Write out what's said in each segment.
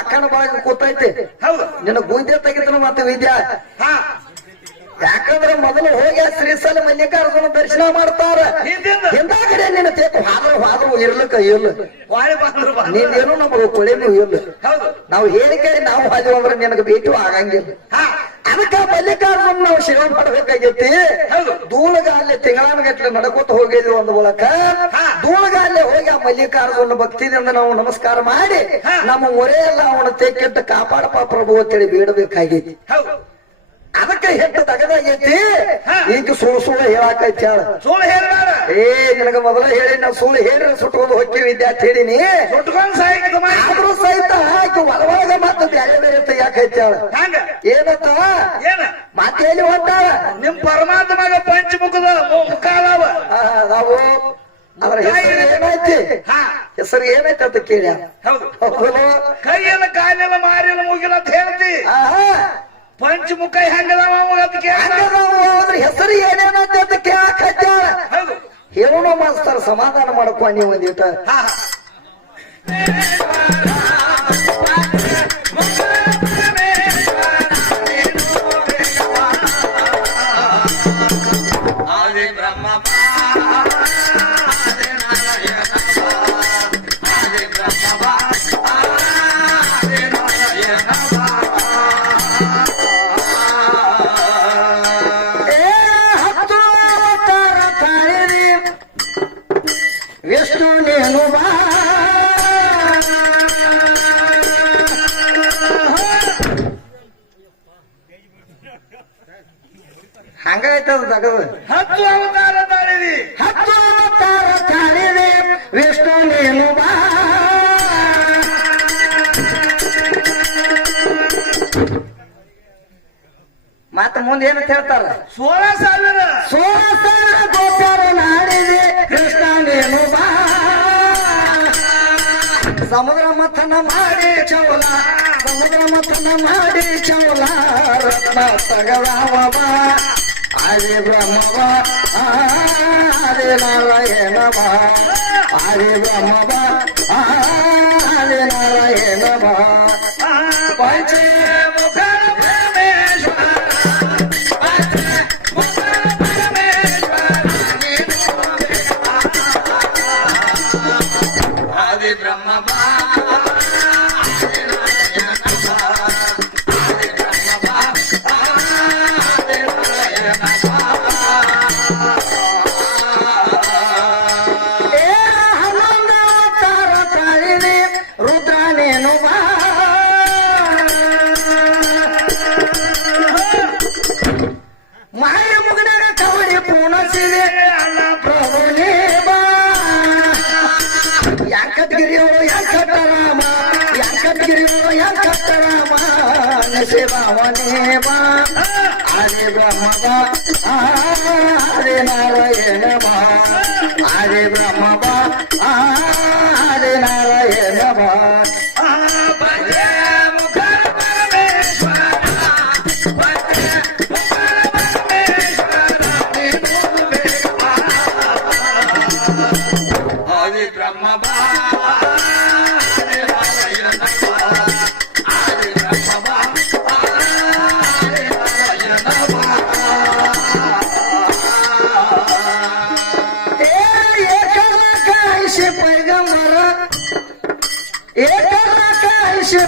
ಅಕ್ಕನ ಬಾಳಗ ಕೂತೈತಿ ಹೌದು ನಿನ್ನ ಗುಂಜೆ ತೆಗಿತನ ಮತ್ತೆ ವಿದ್ಯಾ ಹಾ ಯಾಕಂದ್ರೆ ಮೊದಲು ಹೋಗಿ ಶ್ರೀಶೈಲ ಮಲ್ಲಿಕಾರ್ಜುನ ದರ್ಶನ ಮಾಡ್ತಾರ ಹಿಂದಾಗಡೆ ನಿನ್ನ ತೇಕು ಹಾದ್ರು ಇರ್ಲಕ್ಕ ಇಲ್ಲ ನೀನೇನು ನಮಗ ಕೊಳೆನೂ ಇಲ್ಲ ನಾವು ಹೇಳಿಕೆ ನಾವು ಹಾದಿವ ಅಂದ್ರೆ ನಿನಗೆ ಭೇಟಿ ಆಗಂಗಿಲ್ಲ ಅದಕ್ಕ ಮಲ್ಲಿಕಾರ್ಜುನ ನಾವು ಶಿವ ಮಾಡ್ಬೇಕಾಗೈತಿ ಧೂಳಗಾಲೆ ತಿಂಗಳಾನಗಟ್ಲೆ ನಡ್ಕೋತ ಹೋಗಿದ್ವಿ ಒಂದು ಮೂಲಕ ಧೂಳಗಾಲೆ ಹೋಗಿ ಆ ಮಲ್ಲಿಕಾರ್ಜುನ ಭಕ್ತಿದಿಂದ ನಾವು ನಮಸ್ಕಾರ ಮಾಡಿ ನಮ್ಮ ಮೊರೆ ಎಲ್ಲ ಅವನ ತೆಕ್ಕಿಟ್ಟು ಕಾಪಾಡಪ್ಪ ಪ್ರಭು ಅಂತೇಳಿ ಬೇಡಬೇಕಾಗೈತಿ ಅದಕ್ಕೆ ಹೆಟ್ಟು ತಗದಾಗೈತಿ ಈಗ ಸುಳ್ಳು ಹೇಳಾಕೈತಿ ಸುಳ್ಳು ಹೇಳಬೇಡ ಏ ನಿನಗ ಮೊದಲ ಹೇಳಿ ನಾವು ಸುಳ್ಳು ಹೇಳಿ ಸುಟ್ಕೊಂಡು ಹೋಗ್ತೀವಿ ಅಂತ ಹೇಳಿನಿ ಆದ್ರೂ ಸಹಿತ ಆಯ್ತು ಹೊರವಾಗ ಮತ್ತೆ ಬೇರೆ ಬೇರೆ ತೆಗಿಯಾಕೈತಿ ಏನತ್ತ ಮತ್ತೆ ಎಲ್ಲಿ ಹೊಂಟಾಳ ನಿಮ್ ಪರಮಾತ್ಮಗ ಪಂಚಮುಖದ ಮುಖ ಅದಾವ ನಾವು ಅದ್ರ ಹೆಸರು ಏನೈತಿ ಹೆಸರು ಏನೈತಿ ಅಂತ ಕೇಳಿ ಹೌದು ಕೈಯೆಲ್ಲ ಕಾಲೆಲ್ಲ ಮಾರಿಲ್ಲ ಮುಗಿಲ್ಲ ಅಂತ ಹೇಳ್ತಿ ಪಂಚಮುಖ ಹೆಂಗದಾವ ಹೆಸರು ಏನೇನಂತ ಅಂತ ಕೇಳಾಕತ್ಯಾಳ ಹೇಳೋಣ ಮಾಸ್ತರ್ ಸಮಾಧಾನ ಮಾಡ್ಕೊ ನೀವು ಒಂದಿಟ ಹಂಗಾಯ್ತದ ತಗದು 10 ಅವತಾರ ತಾಳಿದಿ 10 ಅವತಾರ ತಾಳಿದಿ ವಿಷ್ಣು ನೀನು ಬಾ ಮತ್ತ ಮುಂದೆ ಏನಂತ ಹೇಳ್ತಾರ 16,000 ಗೋಪ್ಯರ ನಾಡಿದೆ ಕೃಷ್ಣ ನೀನು ಬಾ ಸಮುದ್ರ ಮಥನ ಮಾಡಿ ಚೌಲ ಸಮುದ್ರ ಮಥನ ಮಾಡಿ ಚೌಲ ರತ್ನ ತಗದಾವ ಬಾ ಆದಿ ಬ್ರಹ್ಮವ ಆದಿ ನಾರಾಯಣವ ಆದಿ ಬ್ರಹ್ಮವ ಆದಿ ನಾರಾಯಣವ ಪಂಚಮುಖ ಆದಿ ಬ್ರಹ್ಮವ ಶಿವವನೇವ ಆದಿ ಬ್ರಹ್ಮವ ಆದಿ ನಾರಾಯಣವ ಆದಿ ಬ್ರಹ್ಮವ ಆದಿ ನಾರಾಯಣವ ಆದಿ ಬ್ರಹ್ಮವ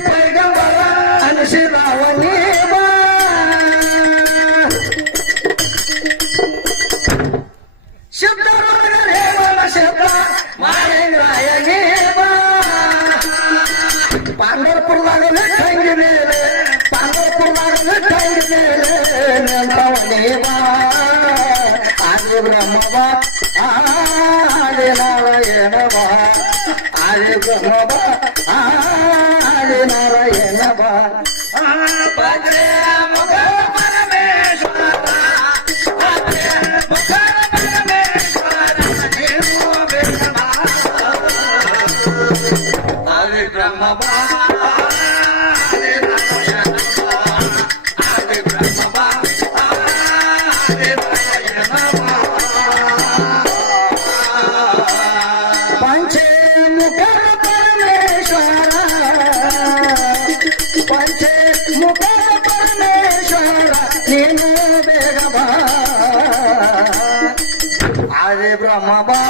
पैगंबर अनुशिरावनेव शब्द शब्द मारेंद्रायनेव पांढरपूरದಾಗ ವಿಠಂಗಿ ಮೇಲೆ ಪಾಂಡರಪುರದಾಗ ವಿಠಂಗಿ ಮೇಲೆ ನಿಂತವನೇವ ಆದಿ ಬ್ರಹ್ಮವ ಆದಿ ನಾರಾಯಣವ ಆದಿ ಬ್ರಹ್ಮವ ಆದಿ ನಾರಾಯಣವ ಭದ್ರೆ ಮುಖ ಪರಮೇಶ್ವರ ಭದ್ರೆ ಮುಖ ಪರಮೇಶ್ವರ ಆದಿ ಬ್ರಹ್ಮವ ಆದಿ ನಾರಾಯಣವ ಆದಿ ಬ್ರಹ್ಮವ ಆದಿ ನಾರಾಯಣವ ಪಂಚಮುಖ ಪರಮೇಶ್ವರ ಪಂಚೆ ಮುಖ ಪರಮೇಶ್ವರ ನೀನು ಬೇಗ ಬಾ ಆದಿ ಬ್ರಹ್ಮ ಬಾ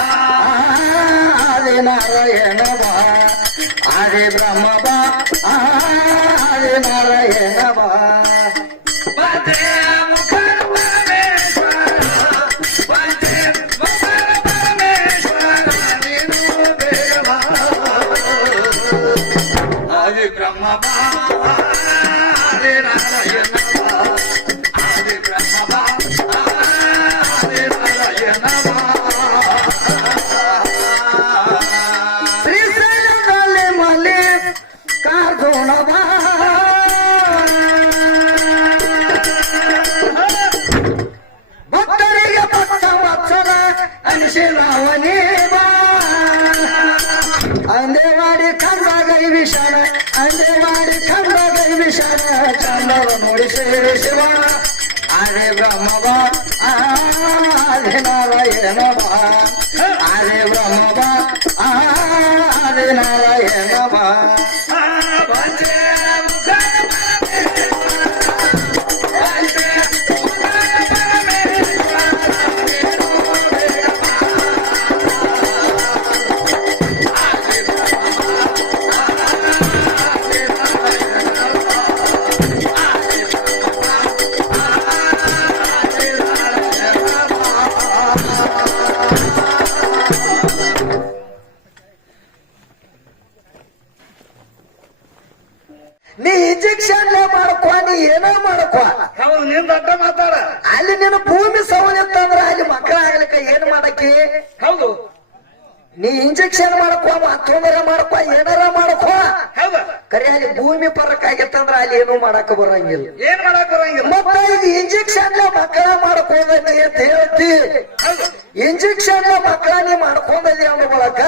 ಆದಿ ನಾರಾಯಣ ಬಾ ಆದಿ ಬ್ರಹ್ಮ ಬಾ ಆದಿ ನಾರಾಯಣ ಬಾ ಶ್ರೀಶೈಲದಲ್ಲಿ ಮಲ್ಲಿಕಾರ್ಜುನ ಬಾ ಭಕ್ತರಿಗೆ ಭಕ್ತ ವತ್ಸಲ ಅನಿಸಿಲಾವನೇ ಬಾ ಅಂದೆ ಮಾಡಿ ಕಂಬಗೈ ವಿಷಣ ಅಂದೆ ಮಾಡಿ ಕಂಬಗೈ ವಿಷಣ ಚಂದವ ನುಡಿಸಿ ಶಿವ ಆದೆ ಬ್ರಹ್ಮ ಬಾ ಆದೆ ನಾರಾಯಣ ಬಾ ಆದೆ ಬ್ರಹ್ಮ ಬಾ ಆದೆ ನಾರಾಯಣ ಬಾ ನೀ ಇಂಜೆಕ್ಷನ್ ಮಾಡ್ಕೊ ನೀ ಏನೋ ಮಾಡ್ಕೊ ಹೌದು ನಿಂದ ಅಡ್ಡ ಮಾತಾಡ ಅಲ್ಲಿ ನಿನ್ನ ಭೂಮಿ ಸವಲಿತ್ತಂದ್ರ ಅಲ್ಲಿ ಮಕ್ಕಳ ಆಗ್ಲಿಕ್ಕ ಏನ್ ಮಾಡಕ್ಕೆ ಹೌದು ನೀ ಇಂಜೆಕ್ಷನ್ ಮಾಡ್ಕೊ ಮತ್ತೊಂದರ ಮಾಡ್ಕೊ ಏನಾರ ಮಾಡ್ಕೊ ಹೌದ ಕರೆ ಅಲ್ಲಿ ಭೂಮಿ ಪರಕ್ ಆಗಿತ್ತಂದ್ರ ಅಲ್ಲಿ ಏನು ಮಾಡಕ್ ಬರಂಗಿಲ್ಲ ಏನ್ ಮಾಡಕ್ ಬರಂಗಿಲ್ಲ ಮತ್ತ ಈಗ ಇಂಜೆಕ್ಷನ್ ಮಕ್ಕಳ ಮಾಡ್ಕೊಂಡಿ ಅಂತ ಹೇಳ್ತಿ ಹೌದು ಇಂಜೆಕ್ಷನ್ ಮಕ್ಕಳ ನೀ ಮಾಡ್ಕೊಂಡಿ ಅಂದ್ರ ಬಳಕ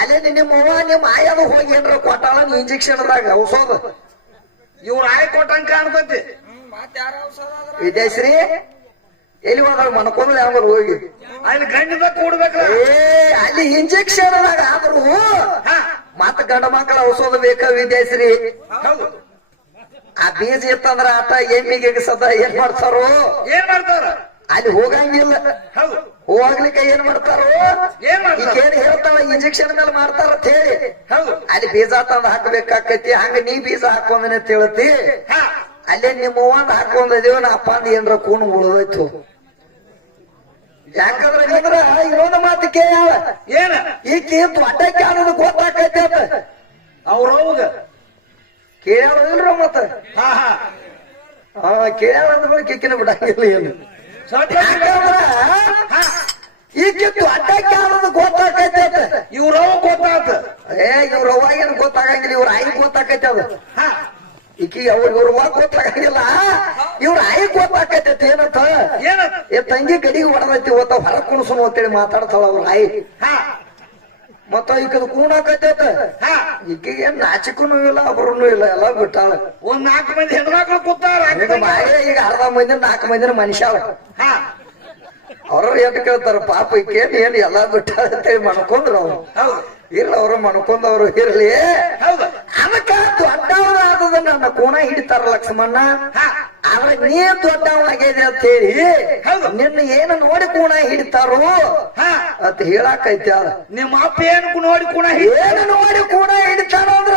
ಅಲ್ಲಿ ನಿಮ್ಮ ನಿಮ್ಮ ಆಯದು ಹೋಗಿ ಏನ್ರ ಕೊಟ್ಟಾಳ ನೀ ಇಂಜೆಕ್ಷನ್ದಾಗ ಔಷಧ ಇವ್ರ ಆಯ್ ಕೊಟ್ಟಂಗ ಕಾಣ್ತತಿ ವಿದೇಶ್ರೀ ಎಲ್ಲಿ ಹೋದಾಗ ಮನ್ಕೊಂಡ್ರೆ ಯಾವಾಗ ಹೋಗಿ ಅಲ್ಲಿ ಗಂಡದ ಕೂಡ್ಬೇಕ್ರ ಅಲ್ಲಿ ಇಂಜೆಕ್ಷನ್ ಆದ್ರೂ ಮತ್ತ ಗಂಡ ಮಕ್ಕಳ ಔಷಧ ಬೇಕ ವಿದೇಶ್ರೀ ಹೌದು ಆ ಬೀಜ ಇತ್ತಂದ್ರ ಆಟ ಎಮ್ಮಿಗೆ ಸದಾ ಏನ್ ಮಾಡ್ತಾರೋ ಏನ್ ಮಾಡ್ತಾರ ಅಲ್ಲಿ ಹೋಗಂಗಿಲ್ಲ ಹೌದು ಹೋಗ್ಲಿಕ್ಕೆ ಏನ್ ಮಾಡ್ತಾರೋ ಏನ್ ಮಾಡ್ತಾರ ಏನ್ ಹೇಳ್ತಾವ ಇಂಜೆಕ್ಷನ್ ಮೇಲೆ ಮಾಡ್ತಾರ ಅಂತ ಹೇಳಿ ಹೌದು ಅಲ್ಲಿ ಬೀಜ ತಂದ್ ಹಾಕ್ಬೇಕಾಕತಿ ಹಂಗ ನೀ ಬೀಜ ಹಾಕೊಂಡನೆ ಅಂತ ಹೇಳ್ತಿ ಅಲ್ಲೇ ನಿಮ್ಮ ಒಂದ್ ಹಾಕೊಂಡಿದೀವ ನಾ ಅಪ್ಪ ಅಂದ್ ಏನ್ರ ಕೂಣ್ ಉಳ್ದೈತು ಯಾಕಂದ್ರ ಇನ್ನೊಂದು ಮಾತು ಕೇಳ ಏನ ಈಕಿ ದೊಡ್ಡಕ್ಕೆ ಅನ್ನೋದು ಗೊತ್ತಾಕೈತಿ ಅಂತ ಅವ್ರವ್ಗ ಕೇಳೋದಿಲ್ರ ಮತ್ತ ಹಾ ಹಾ ಕೇಳೋದ್ ಬಳಿಕ ಈಕಿನ ಬಿಡಂಗಿಲ್ಲ ಏನು ಈಕಿ ದೊಡ್ಡಕ್ಕೆ ಅನ್ನೋದು ಗೊತ್ತಾಕೈತಿ ಅಂತ ಇವ್ರವ್ ಗೊತ್ತಾತ ಇವ್ರ ಅವಾಗೇನು ಗೊತ್ತಾಗಂಗಿಲ್ಲ ಇವ್ರ ಆಯಿ ಗೊತ್ತಾಕೈತಿ ಅದು ಹಾ ಈಕಿ ಇವ್ರ ಗೊತ್ತಾಗಂಗಿಲ್ಲ ಇವ್ರ ಆಯಿ ಗೊತ್ತಾಕೈತಿ ಏನಂತ ಏನ ತಂಗಿ ಗಡಿಗೆ ಹೊಡೆದೈತಿ ಓದ್ತ ಹೊರ ಕುಣಸನು ಅಂತೇಳಿ ಮಾತಾಡ್ತಾಳ ಅವ್ರ ಆಯಿ ಹಾ ಮತ್ತ ಈಕದ ಕೂಣಾಕೈತೈತ ಹಾ ಈಕಿಗೆ ಏನ್ ನಾಚಿಕನು ಇಲ್ಲ ಒಬ್ರು ಇಲ್ಲ ಎಲ್ಲ ಬಿಟ್ಟಾಳ ಒಂದ್ 4 ಮಂದಿ ಹೆಣ್ಮಕ್ಳು ಕೂತಾರ ಈಗ ಬಾಯಿಗೆ ಈಗ ಅರ್ಧ ಮಂದಿ 4 ಮಂದಿನ ಮನುಷ್ಯ ಹಾ ಅವ್ರ ಏನ್ ಕೇಳ್ತಾರ ಪಾಪ ಈಕೇನ್ ಏನ್ ಎಲ್ಲಾ ಬಿಟ್ಟಾಳ ಅಂತೇಳಿ ಮನ್ಕೊಂಡ್ರು ಅವ್ರು ಹೌದು ಇಲ್ಲ ಅವ್ರು ಮನ್ಕೊಂಡವ್ರು ಇರ್ಲಿ ಹೌದು ಅದಕ್ಕ ದೊಡ್ಡವರಾದದ ನನ್ನ ಕೋಣ ಹಿಡಿತಾರ ಲಕ್ಷ್ಮಣ್ಣ ಆದ್ರೆ ನೀ ದೊಡ್ಡವನಾಗಿದೆ ಅಂತ ಹೇಳಿ ನಿನ್ನ ಏನು ನೋಡಿ ಕೋಣ ಹಿಡಿತಾರೋ ಅಂತ ಹೇಳಾಕೈತಿ ನಿಮ್ಮ ಅಪ್ಪ ಏನು ನೋಡಿ ಕೂಡ ಏನು ನೋಡಿ ಕೋಣ ಹಿಡಿತಾರ ಅಂದ್ರ